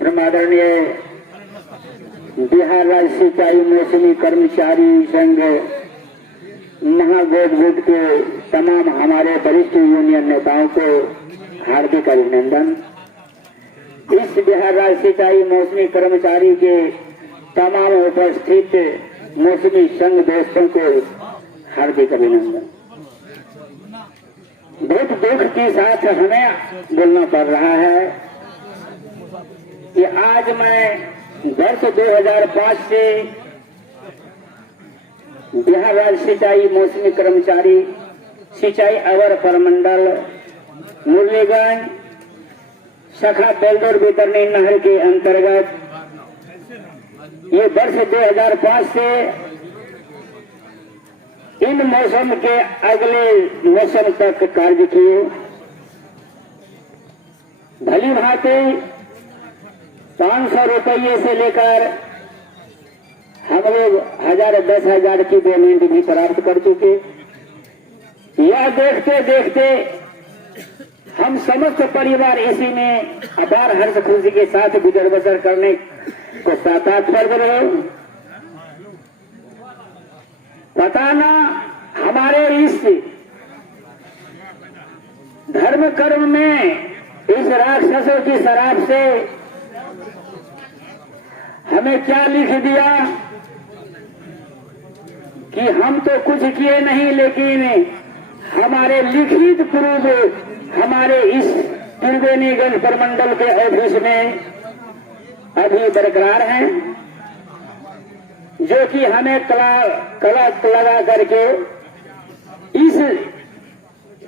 परमादरणीय बिहार राज्य सिंचाई मौसमी कर्मचारी संघ महागठबंधन के तमाम हमारे वरिष्ठ यूनियन नेताओं को हार्दिक अभिनंदन। इस बिहार राज्य सिंचाई मौसमी कर्मचारी के तमाम उपस्थित मौसमी संघ दोस्तों को हार्दिक अभिनंदन। बहुत दुख के साथ हमें बोलना पड़ रहा है कि आज मैं वर्ष 2005 से बिहार राज्य सिंचाई मौसमी कर्मचारी सिंचाई अवर प्रमंडल मुरलीगंज शाखा बेलदौर वितरणी नहर के अंतर्गत ये वर्ष 2005 से इन मौसम के अगले मौसम तक कार्य किए। भली भांति 500 रुपये से लेकर हम लोग 1000 की पेमेंट भी प्राप्त कर चुके। यह देखते देखते हम समस्त परिवार इसी में अपार हर्ष खुशी के साथ गुजर बसर करने को साथ कर रहे। पता ना हमारे इस धर्म कर्म में इस राक्षसों की शराब से हमें क्या लिख दिया कि हम तो कुछ किए नहीं, लेकिन हमारे लिखित प्रूफ हमारे इस त्रिवेणीगंज प्रमंडल के ऑफिस में अभी बरकरार हैं, जो कि हमें कला लगा करके इस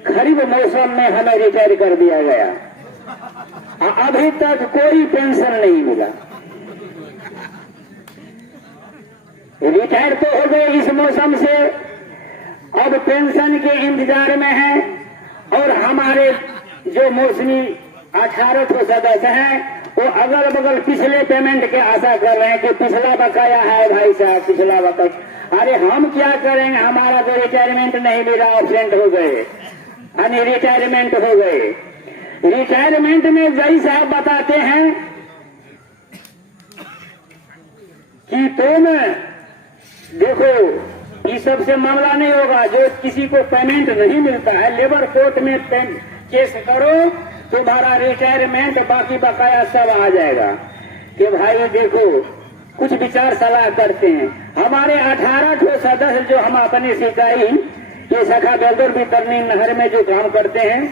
खरीफ मौसम में हमें रिटायर कर दिया गया। अभी तक कोई पेंशन नहीं मिला। रिटायर तो हो गए इस मौसम से, अब पेंशन के इंतजार में हैं। और हमारे जो मौसमी 1800 सदस्य हैं वो अगल बगल पिछले पेमेंट के आशा कर रहे हैं कि पिछला बकाया है भाई साहब, पिछला बकाया। अरे हम क्या करेंगे, हमारा तो रिटायरमेंट नहीं मिला, ऑब्सेंट हो गए, यानी रिटायरमेंट हो गए। रिटायरमेंट में जय साहब बताते हैं कि तुम देखो ये सबसे मामला नहीं होगा। जो किसी को पेमेंट नहीं मिलता है लेबर कोर्ट में केस करो, तुम्हारा रिटायरमेंट बाकी बकाया सब आ जाएगा। कि भाई देखो कुछ विचार सलाह करते हैं। हमारे 18 सदस्य जो हम अपने सिंचाई ये शाखा बेलदौर वितरणी नहर में जो काम करते हैं,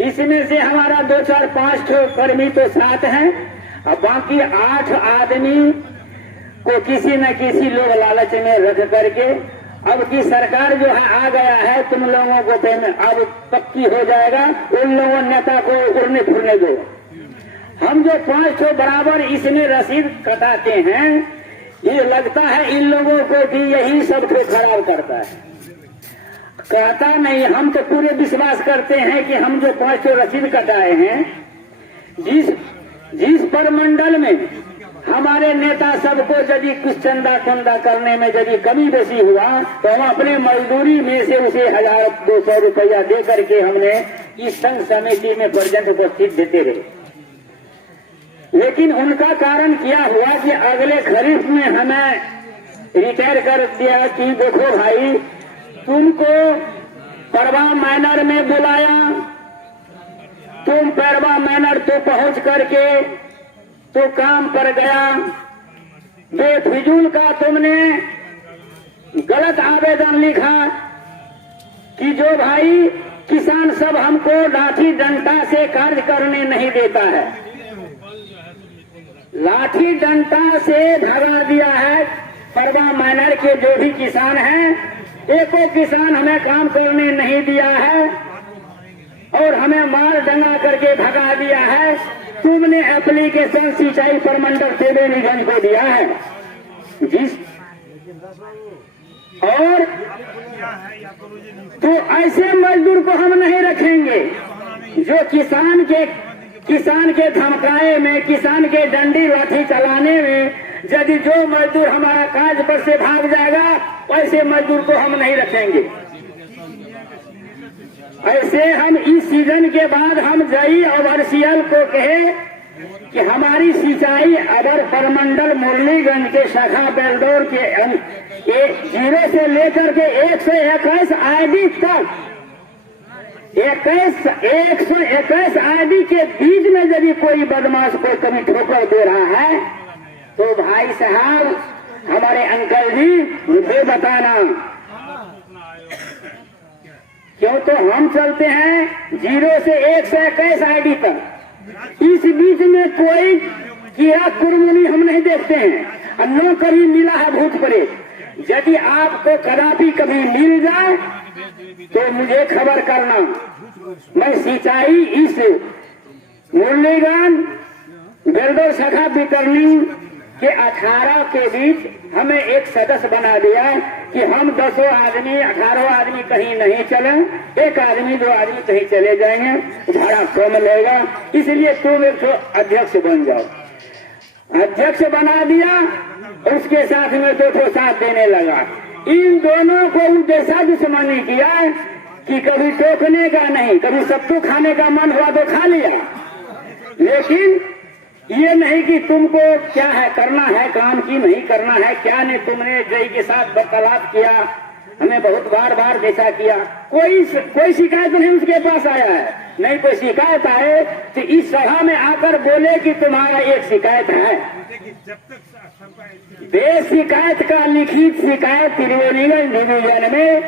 इसमें से हमारा 2, 4, 5 कर्मी तो 7 हैं और बाकी 8 आदमी को किसी न किसी लोग लालच में रख करके अब की सरकार जो है आ गया है, तुम लोगों को पेमेंट अब पक्की हो जाएगा, उन लोगों नेता को उड़ने फुरने दो। हम जो 5 बराबर इसमें रसीद कटाते हैं, ये लगता है इन लोगों को कि यही सबको खराब करता है। कहता नहीं, हम तो पूरे विश्वास करते हैं कि हम जो 5 रसीद कटाए हैं, जिस प्रमंडल में हमारे नेता सबको यदि कुछ चंदा कुंदा करने में यदि कमी बेसी हुआ तो हम अपने मजदूरी में से उसे 1000-200 रुपया दे करके हमने इस संघ समिति में पर्यंत उपस्थित देते रहे। लेकिन उनका कारण क्या हुआ कि अगले खरीफ में हमें रिटायर कर दिया कि देखो भाई तुमको परवा मैनर में बुलाया, तुम परवा मैनर तो पहुंच करके तो काम पर गया, बेफिजूल का तुमने गलत आवेदन लिखा कि जो भाई किसान सब हमको लाठी डंडा से कार्य करने नहीं देता है, लाठी डंडा से भगा दिया है। परवा माइनर के जो भी किसान हैं, एको किसान हमें काम करने नहीं दिया है और हमें मार दंगा करके भगा दिया है। तुमने एप्लीकेशन सिंचाई प्रमंडल त्रिवेणीगंज को दिया है और तो ऐसे मजदूर को हम नहीं रखेंगे जो किसान के धमकाए में, किसान के डंडी लाठी चलाने में यदि जो मजदूर हमारा काज पर से भाग जाएगा, वैसे मजदूर को हम नहीं रखेंगे। ऐसे हम इस सीजन के बाद हम जई और RCL को कहे कि हमारी सिंचाई अगर परमंडल मुरलीगंज के शाखा बेलदौर के 0 से लेकर के 121 आईडी तक 121 आईडी के बीच में यदि कोई बदमाश कोई कभी ठोकर दे रहा है तो भाई साहब हमारे अंकल जी मुझे बताना, क्यों तो हम चलते हैं 0 से 121 आईडी तक। इस बीच में कोई कीड़ा कुरमुनी हम नहीं देखते हैं और न कभी मिला है भूत प्रेत। यदि आपको कदापि कभी मिल जाए तो मुझे खबर करना। मैं सिंचाई इस मुरलीगंज बेलदौर शाखा बितरनी के 18 के बीच हमें एक सदस्य बना दिया कि हम 10 आदमी 18 आदमी कहीं नहीं चले, एक आदमी 2 आदमी कहीं चले जाएंगे, भाड़ा कम लेगा, इसलिए तुम एक अध्यक्ष बन जाओ। अध्यक्ष बना दिया, उसके साथ में 2 साथ देने लगा। इन दोनों को जैसा दुश्मनी किया कि कभी टोकने का नहीं, कभी सबको खाने का मन हुआ तो खा लिया, लेकिन ये नहीं कि तुमको क्या है करना है काम की नहीं करना है क्या नहीं। तुमने जय के साथ वार्तालाप किया, हमें बहुत बार जैसा किया, कोई शिकायत नहीं उसके पास आया है। नहीं कोई शिकायत आए तो इस सभा में आकर बोले कि तुम्हारा एक शिकायत है। बेशिकायत का लिखित शिकायत त्रिवेणीगंज डिवीजन में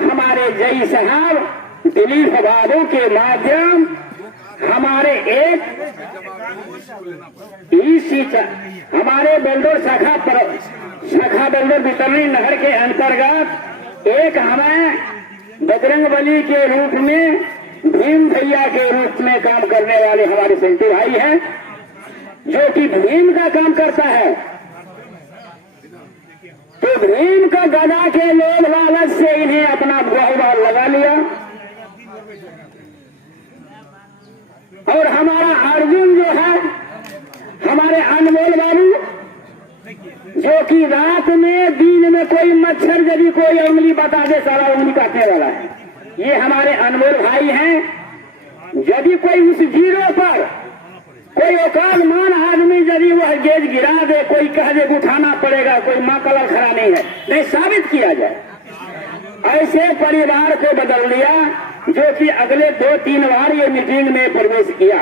हमारे जय साहब दिलीप बाबू के माध्यम हमारे एक हमारे बेलदौर शाखा बेलदौर बितरनी नगर के अंतर्गत एक हमें बजरंगबली के रूप में भीम भैया के रूप में काम करने वाले हमारे सेंटू भाई हैं, जो कि भीम का काम करता है। तो भीम का गदा के लोग लालच से इन्हें अपना बहुबार लगा लिया और हमारा अर्जुन जो है हमारे अनमोल बाबू, जो कि रात में दिन में कोई मच्छर यदि कोई उंगली बता दे सारा उंगली काटने वाला है, ये हमारे अनमोल भाई हैं। यदि कोई उस 0 पर कोई औकात मान आदमी यदि वह गेज गिरा दे, कोई कह दे उठाना पड़ेगा, कोई माँ कलर खड़ा नहीं है, नहीं साबित किया जाए, ऐसे परिवार को बदल दिया जो कि अगले 2-3 बार ये मीटिंग में प्रवेश किया।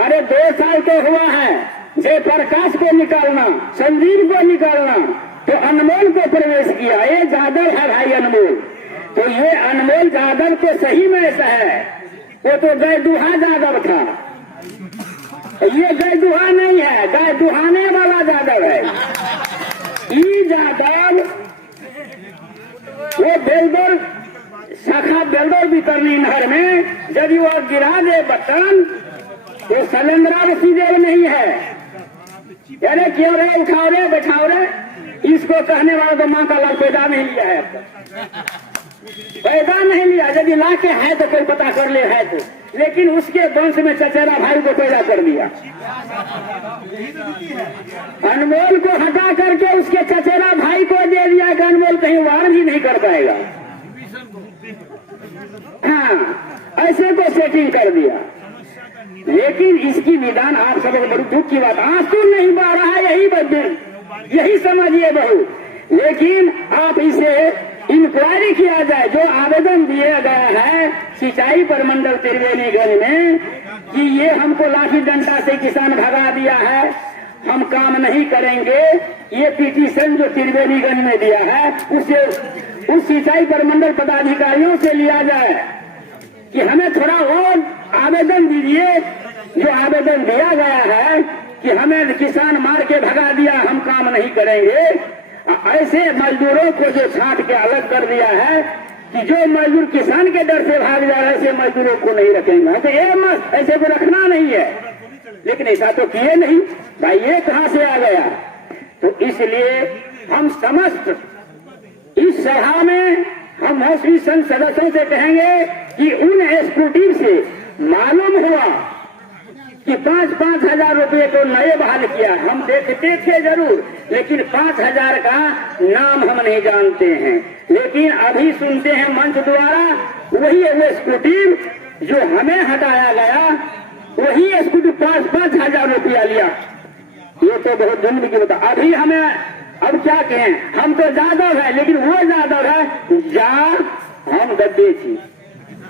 अरे 2 साल तो हुआ है, जयप्रकाश को निकालना, संजीव को निकालना, तो अनमोल को प्रवेश किया। ये जादव है भाई अनमोल, तो ये अनमोल जादव तो सही में ऐसा है, वो तो गाय दुहा जादव था, ये गाय दुहा नहीं है, गाय दुहाने वाला जादव है। ये जादव वो बेलदौर शाखा बेलदौर बितरनी नहर में यदि वो गिरा दे बटन वो सलेंद्रावती देव नहीं है। अरे क्यों रे उठाओ रे बैठाओ रे, इसको कहने वाला तो माँ का लाल पैदा नहीं लिया है, पैदा नहीं लिया, यदि ला के है तो कोई पता कर ले है तो, लेकिन उसके वंश में चचेरा भाई को पैदा कर दिया। अनमोल को हटा करके उसके चचेरा भाई को दे दिया कि अनमोल कहीं वार भी नहीं कर पाएगा। हाँ, ऐसे को सेटिंग कर दिया। लेकिन इसकी निदान आप सब बड़ी दुख की बात, आंसू नहीं बह रहा है, यही समझिए बहु। लेकिन आप इसे इंक्वायरी किया जाए, जो आवेदन दिया गया है सिंचाई परमंडल त्रिवेणीगंज में कि ये हमको लाठी डंडा से किसान भगा दिया है, हम काम नहीं करेंगे, ये पिटीशन जो त्रिवेणीगंज में दिया है उसे उस सिंचाई परमंडल पदाधिकारियों से लिया जाए कि हमें थोड़ा और आवेदन दीजिए। जो आवेदन दिया गया है कि हमें किसान मार के भगा दिया, हम काम नहीं करेंगे, ऐसे मजदूरों को जो छांट के अलग कर दिया है कि जो मजदूर किसान के डर से भाग जा रहे ऐसे मजदूरों को नहीं रखेंगे। तो ये मत ऐसे को रखना नहीं है, लेकिन ऐसा तो किए नहीं भाई, ये कहां से आ गया। तो इसलिए हम समस्त इस सभा में हम एसोसिएशन सदस्यों से कहेंगे कि उन एग्जीक्यूटिव से मालूम हुआ कि 5-5 हजार रुपये को नए बहाल किया, हम देखते थे जरूर, लेकिन 5,000 का नाम हम नहीं जानते हैं। लेकिन अभी सुनते हैं मंच द्वारा वही एग्जीक्यूटिव जो हमें हटाया गया, वही एग्जीक्यूटिव 5-5 हजार रुपये रुपया लिया, ये तो बहुत जुल्म की बता। अभी हमें अब क्या कहें, हम तो जादव है लेकिन वो जादव है जा हम गद्दे थी,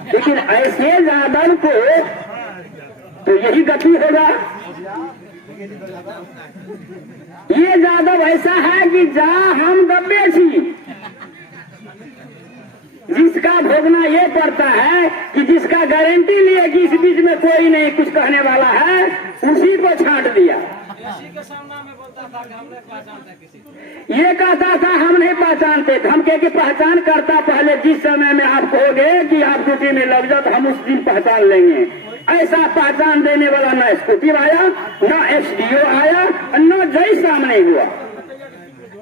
लेकिन ऐसे जादव को तो यही गति होगा। ये जादव ऐसा है कि जा हम गद्दे थी, जिसका भोगना ये पड़ता है कि जिसका गारंटी लिए कि इस बीच में कोई नहीं कुछ कहने वाला है, उसी को छांट दिया। ये कहता था हम नहीं पहचानते, धमके की पहचान करता पहले जिस समय में आप कहोगे कि आप ड्यूटी में लग जाओ तो हम उस दिन पहचान लेंगे। ऐसा पहचान देने वाला न स्कूटी आया, न एसडीओ आया, न जय सामने हुआ,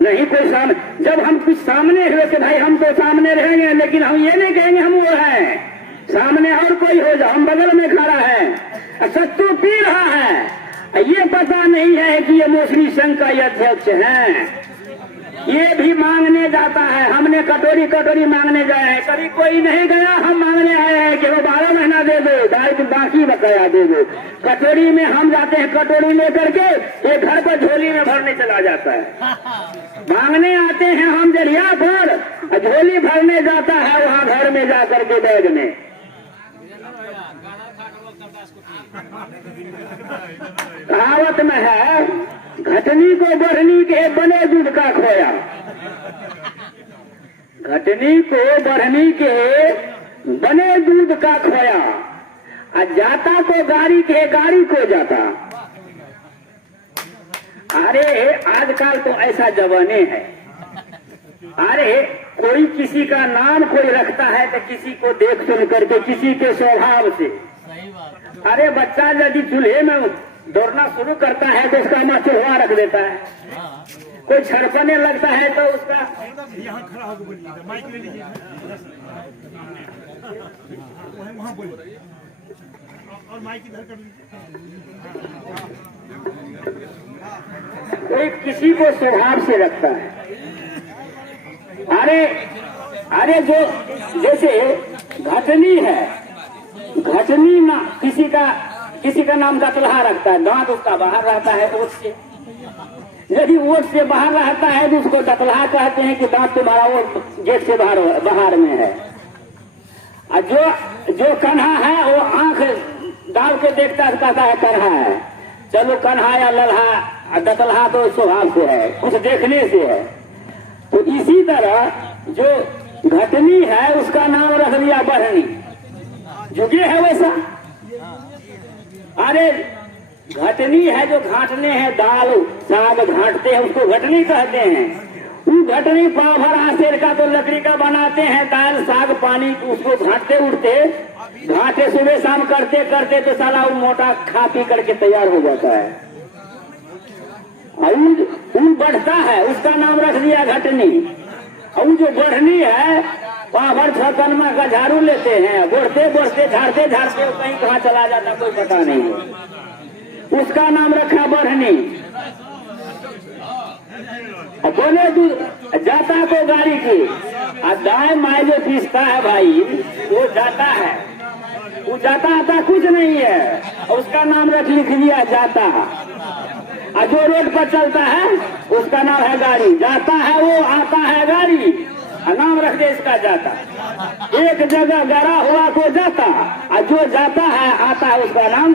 नहीं कोई सामने। जब हम कुछ सामने हुए कि भाई हम तो सामने रहेंगे, लेकिन हम ये नहीं कहेंगे हम वो हैं, सामने और कोई हो जाओ, हम बगल में खड़ा है, सत्तू पी रहा है, ये पता नहीं है कि ये मौसमी संघ का अध्यक्ष है। ये भी मांगने जाता है, हमने कटोरी कटोरी मांगने गए हैं, कभी कोई नहीं गया, हम मांगने आए हैं कि वो 12 महीना दे दो, बाकी बकाया दे दो। कटोरी में हम जाते हैं, कटोरी लेकर के ये घर पर झोली में भरने चला जाता है। मांगने आते हैं हम जरिया पर, झोली भरने जाता है वहाँ घर में जाकर के बैग में। कहावत में है, घटनी को बढ़नी के बने दूध का खोया, घटनी को बढ़नी के बने दूध का खोया, और जाता को गाड़ी के गाड़ी को जाता। अरे आजकल तो ऐसा जमाने है, अरे कोई किसी का नाम कोई रखता है तो किसी को देख सुन करके, किसी के स्वभाव से। अरे बच्चा यदि चूल्हे में दौड़ना शुरू करता है तो उसका माँ चूल्हा रख देता है, कोई छड़कने लगता है तो उसका यहाँ खड़ा होकर बोलिएगा, माइक ले लीजिए वहाँ बोलिए और माइक इधर कर लीजिए। कोई किसी को स्वभाव से रखता है। अरे जो जैसे घटनी है, घटनी ना किसी का नाम दतलहा रखता है, दांत उसका बाहर रहता है ओठ से, यदि ओठ से बाहर रहता है तो उसको दतलहा कहते हैं कि दांत तुम्हारा वो गेट से बाहर में है। और जो कन्हा है वो आंख डाल के देखता है, कहता है कन्हा है। चलो कन्हा या लल्हा, दतलहा तो स्वभाव से है, कुछ देखने से है। तो इसी तरह जो घटनी है उसका नाम रख दिया बढ़नी, जुगे है वैसा। अरे घटनी है जो घाटने हैं, दाल साग घाटते हैं उसको घटनी कहते हैं। वो घटनी पाव भर आसेर का तो लकड़ी का बनाते हैं, दाल साग पानी उसको घाटते उठते घाटे सुबह शाम करते करते तो साला वो मोटा खा पी करके तैयार हो जाता है। ऊन बढ़ता है उसका नाम रख दिया घटनी। और जो बढ़नी है वहां भर छकनमा का झाड़ू लेते हैं, बढ़ते बढ़ते झाड़ते झाड़ते कहीं कहाँ चला जाता कोई पता नहीं, उसका नाम रखा बढ़नी। बोले दूध जाता को गाड़ी की, और दाएं माए जो पीसता है भाई वो जाता है, वो जाता आता कुछ नहीं है, उसका नाम लिख दिया जाता। और जो रोड पर चलता है उसका नाम है गाड़ी, जाता है वो आता है गाड़ी, नाम रख दे इसका जाता। एक जगह गड़ा हुआ को जाता, और जो जाता है आता है उसका नाम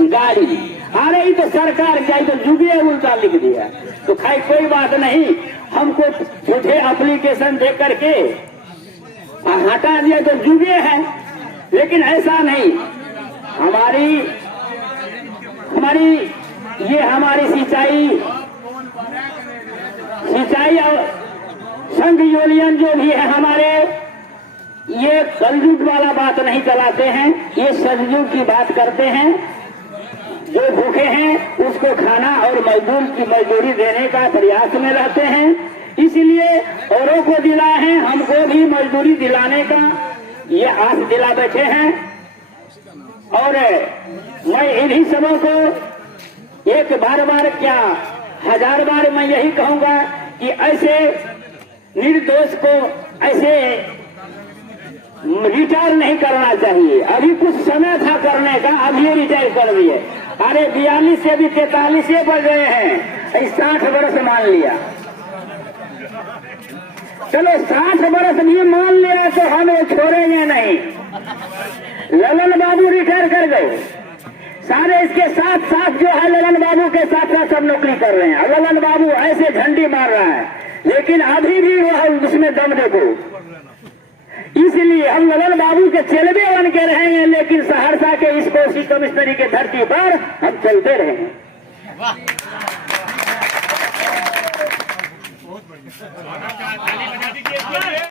गाड़ी। अरे ये तो सरकार क्या, तो जुगे उल्टा लिख दिया। तो खाई कोई बात नहीं, हमको झूठे एप्लीकेशन दे करके हटा दिया तो जुगे है, लेकिन ऐसा नहीं। हमारी सिंचाई और संघ यूनियन जो भी है हमारे, ये कलयुग वाला बात नहीं चलाते हैं, ये सतयुग की बात करते हैं। जो भूखे हैं उसको खाना और मजदूर की मजदूरी देने का प्रयास में रहते हैं, इसलिए औरों को दिलाए हैं, हमको भी मजदूरी दिलाने का ये आस दिला बैठे हैं। और मैं इन्हीं सबों को एक बार क्या 1000 बार मैं यही कहूंगा कि ऐसे निर्दोष को ऐसे रिटायर नहीं करना चाहिए। अभी कुछ समय था करने का, अब ये रिटायर कर दिए। अरे 42 से भी 43 पर गए हैं, 60 वर्ष मान लिया। चलो 60 वर्ष भी मान लिया तो हम वो छोड़ेंगे नहीं। ललन बाबू रिटायर कर गए, सारे इसके साथ साथ जो है ललन बाबू के साथ साथ सब नौकरी कर रहे हैं। ललन बाबू ऐसे झंडी मार रहा है, लेकिन अभी भी वो उसमें दम देखो। इसलिए हम ललन बाबू के चेलवे बन के रहेंगे, लेकिन सहरसा के इस कोसी कमिश्नरी के धरती पर हम चलते रहेंगे।